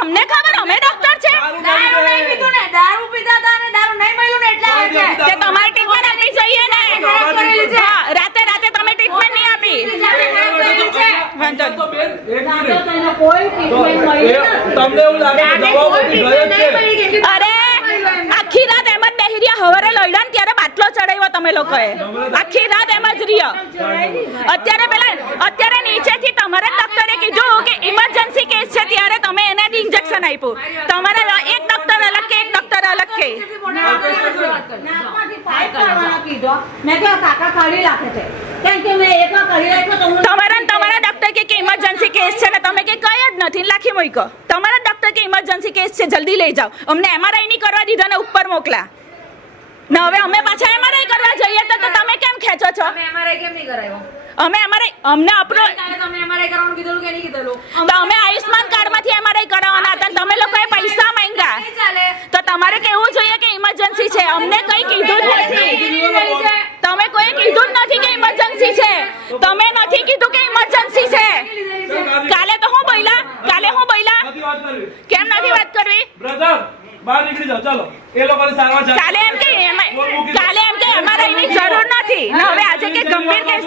અમને ખબર અમે ડોક્ટર છે. દારૂ નહીં પીધું ને દારૂ પીધા હતા અને દારૂ નહીં મળ્યું ને એટલે આવે છે. કે તમારે ટ્રીટમેન્ટ આપી જોઈએ ને. ખરાબ કરેલી છે. હા, રાતે રાતે તમે ટ્રીટમેન્ટ નહીં આપી. વાંધો નથી. તમને એવું લાગે છે? અરે આખી રાત એમ જ બેહી રહ્યા. હવારે લઈડા ને ત્યારે બાટલો ચડાવ્યો તમે લોકોએ. આખી રાત એમ જ રહ્યો. અત્યારે પેલા અત્યારે નીચેથી તમારા ડોક્ટરે કીધું કે ઇમરજન્સી કેસ છે ત્યારે તમે એને ઇન્જેક્શન આપ્યું. તમારા એક ડોક્ટર અલગ કે એક ડોક્ટર અલગ કે તમારા તમારા ડોક્ટર કે કે ઇમરજન્સી કેસ છે ને તમે કે કઈ જ નથી. લાખી મૂક્યો. તમારા ડોક્ટર કે ઇમરજન્સી કેસ છે જલ્દી લઈ જાઓ. અમને એમઆરઆઈ ની કરવા દીધા ને ઉપર મોકલા. ને હવે અમે પાછા એમઆરઆઈ કરવા જઈએ તો તમે કેમ ખેંચો છો? તમે કેમ નહીં કરાવ્યો? અમે અમારે અમને આપણો તમે કે નહીં? અમે આયુષ્માન કાર્ડમાંથી એમઆરઆઈ કરાવવાના હતા ને તમે લોકોએ પૈસા માંગ્યા નહીં ચાલે. તો તમારે કેવું જોઈએ કે ઇમરજન્સી છે. અમને કઈ કીધું જ નથી. તમે કોઈ કીધું જ નથી કે ઇમરજન્સી છે. તમે નથી કીધું કે ઇમરજન્સી છે. કાલે તો હું બોલ્યા? કાલે હું કરવી. કેમ નથી વાત કરવી? બ્રધર બહાર નીકળી જાઓ. ચાલો એ લોકોની સારવાર ચાલુ. કાલે એમ કે એમ- કાલે એમ કે અમારે એની જરૂર નથી. ને હવે આજે કે ગંભીર કેસ